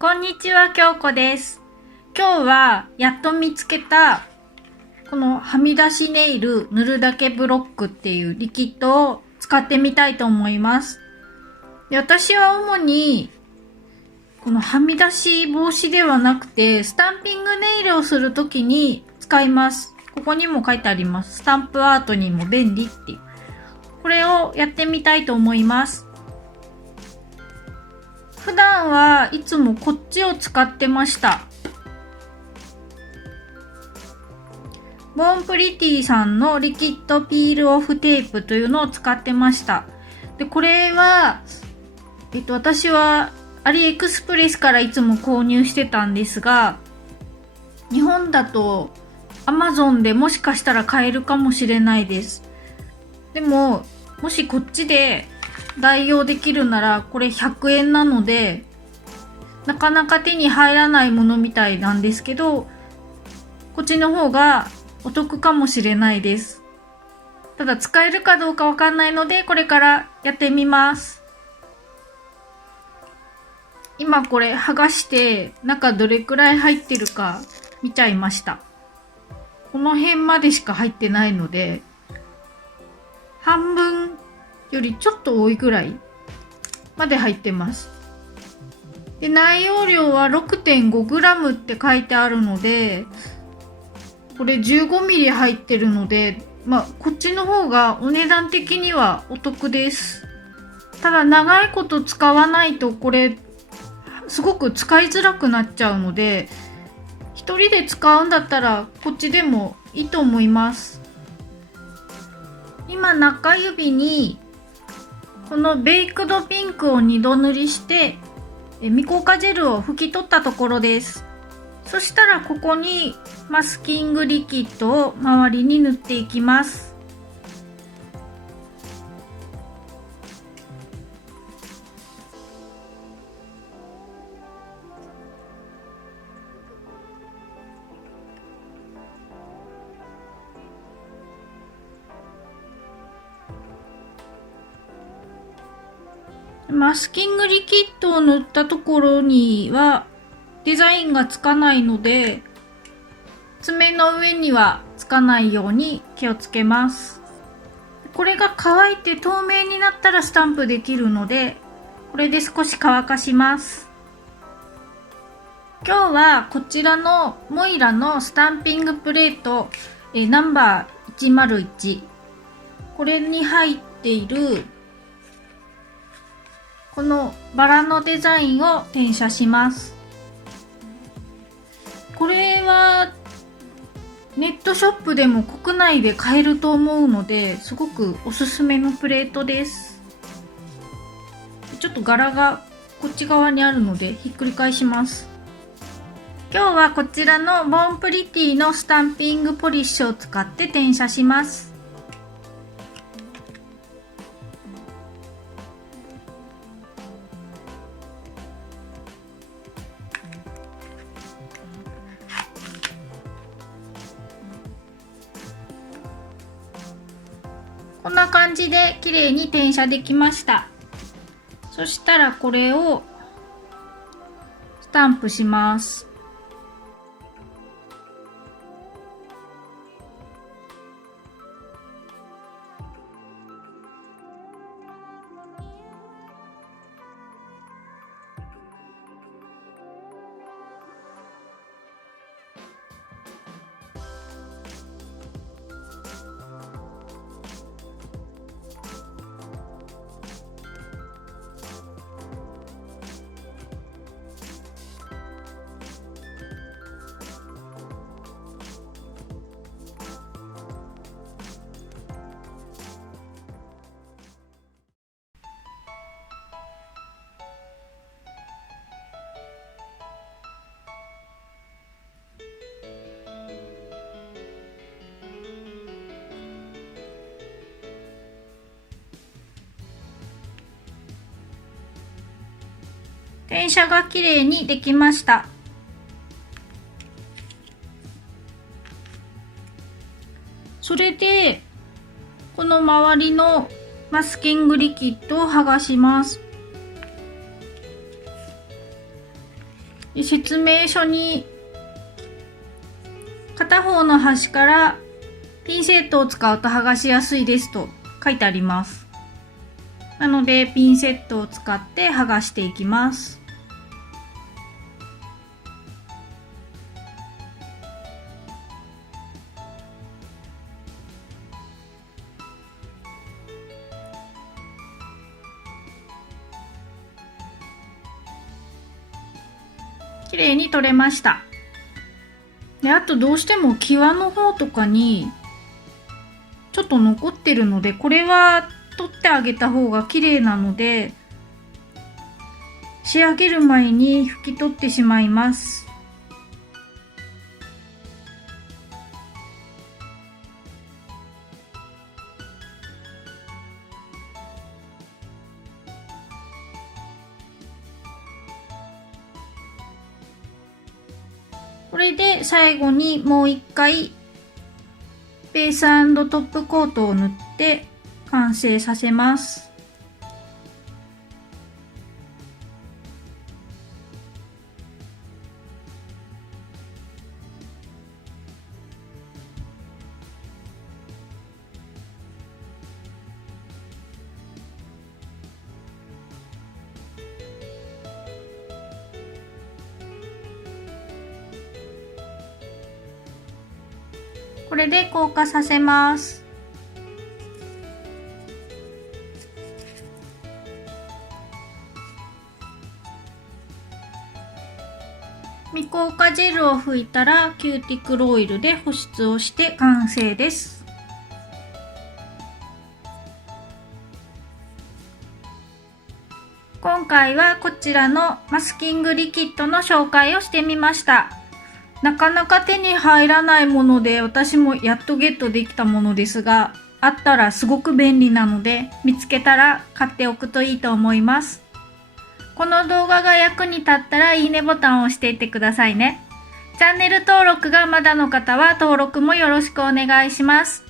こんにちは、京子です。今日はやっと見つけたこのはみ出しネイル塗るだけブロックっていうリキッドを使ってみたいと思います。で、私は主にこのはみ出し防止ではなくてスタンピングネイルをするときに使います。ここにも書いてあります。スタンプアートにも便利っていう。これをやってみたいと思います。普段はいつもこっちを使ってました。ボーンプリティさんのリキッドピールオフテープというのを使ってました。で、これは、私はアリエクスプレスからいつも購入してたんですが、日本だと Amazon でもしかしたら買えるかもしれないです。でも、もしこっちで代用できるならこれ100円なのでなかなか手に入らないものみたいなんですけど、こっちの方がお得かもしれないです。ただ使えるかどうかわかんないのでこれからやってみます。今これ剥がして中どれくらい入ってるか見ちゃいました。この辺までしか入ってないので半分よりちょっと多いぐらいまで入ってます。で、内容量は 6.5g って書いてあるので、これ 15mm 入ってるので、こっちの方がお値段的にはお得です。ただ長いこと使わないとこれすごく使いづらくなっちゃうので、一人で使うんだったらこっちでもいいと思います。今中指にこのベイクドピンクを2度塗りして未硬化ジェルを拭き取ったところです。そしたらここにマスキングリキッドを周りに塗っていきます。マスキングリキッドを塗ったところにはデザインがつかないので、爪の上にはつかないように気をつけます。これが乾いて透明になったらスタンプできるので、これで少し乾かします。今日はこちらのモイラのスタンピングプレートナンバー101、これに入っているこのバラのデザインを転写します。これはネットショップでも国内で買えると思うので、すごくおすすめのプレートです。ちょっと柄がこっち側にあるのでひっくり返します。今日はこちらのボーンプリティのスタンピングポリッシュを使って転写します。こんな感じで綺麗に転写できました。そしたらこれをスタンプします。転写が綺麗にできました。それでこの周りのマスキングリキッドを剥がします。で説明書に片方の端からピンセットを使うと剥がしやすいですと書いてあります。なのでピンセットを使って剥がしていきます。綺麗に取れました。で、あとどうしても際の方とかにちょっと残ってるので、これは取ってあげた方が綺麗なので、仕上げる前に拭き取ってしまいます。これで最後にもう一回ベース&トップコートを塗って完成させます。これで硬化させます。未硬化ジェルを拭いたらキューティクルオイルで保湿をして完成です。今回はこちらのマスキングリキッドの紹介をしてみました。なかなか手に入らないもので、私もやっとゲットできたものですが、あったらすごく便利なので、見つけたら買っておくといいと思います。この動画が役に立ったらいいねボタンを押していってくださいね。チャンネル登録がまだの方は登録もよろしくお願いします。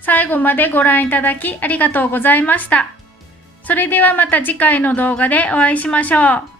最後までご覧いただきありがとうございました。それではまた次回の動画でお会いしましょう。